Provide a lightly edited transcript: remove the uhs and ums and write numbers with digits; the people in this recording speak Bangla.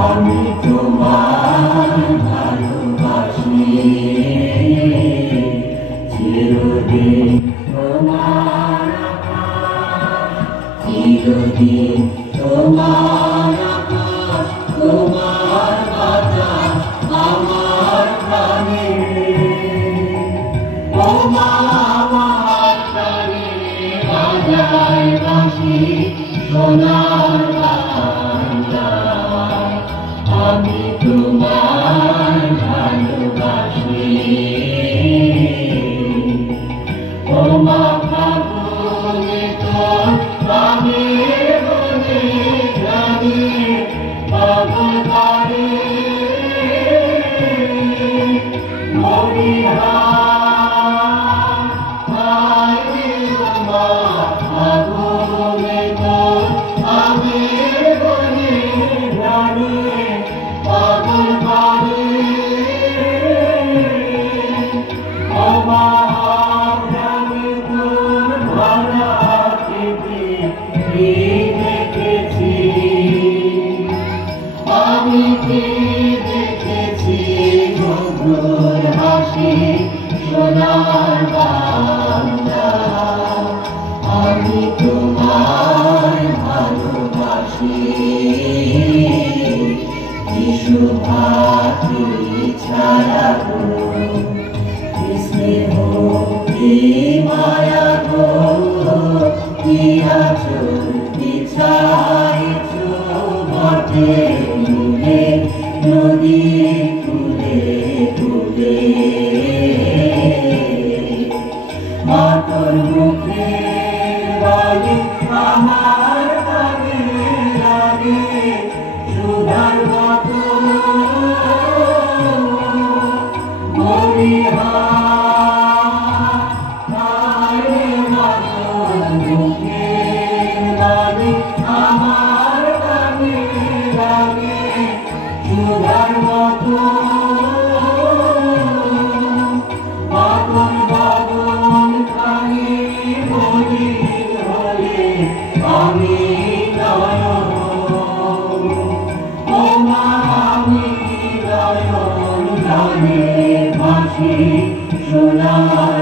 আমি তোমায় ভালোবাসি চিরদিন তোমার আকাশ চিরদিন তোমার আকাশ তোমার বাতাস আমার প্রাণে ও মা আমার প্রাণে বাজায় বাঁশি সোনার বাংলায় আমি তোমায় ভালোবাসি ও মা ফাগুনে তোর প্রাণের বনে প্রাণে পাগল করে মরিহায় ও মা ফাগুনে তোর প্রাণের বনে প্রাণে পাগল করে ও মা প্রাণে তোর ভরা দেখেছি আমি কি দেখেছি মধুর হাসি সোনার বাংলা আমি তোমায় ভালোবাসি শিশু পাখি ছাড়া গো স্নেহ কি মায়া গো কি আচল বিছাইছ বটে মূলে নদী কুলে কুলে মাতর মুখে বালি আমার কানে লাগে সুধার মতো মরিহায় মাতর মুখে বালি আমার কানে লাগে সুধার মতো আমি নয়ন ও মা আমি নয়ন গানে ভাসি সোনার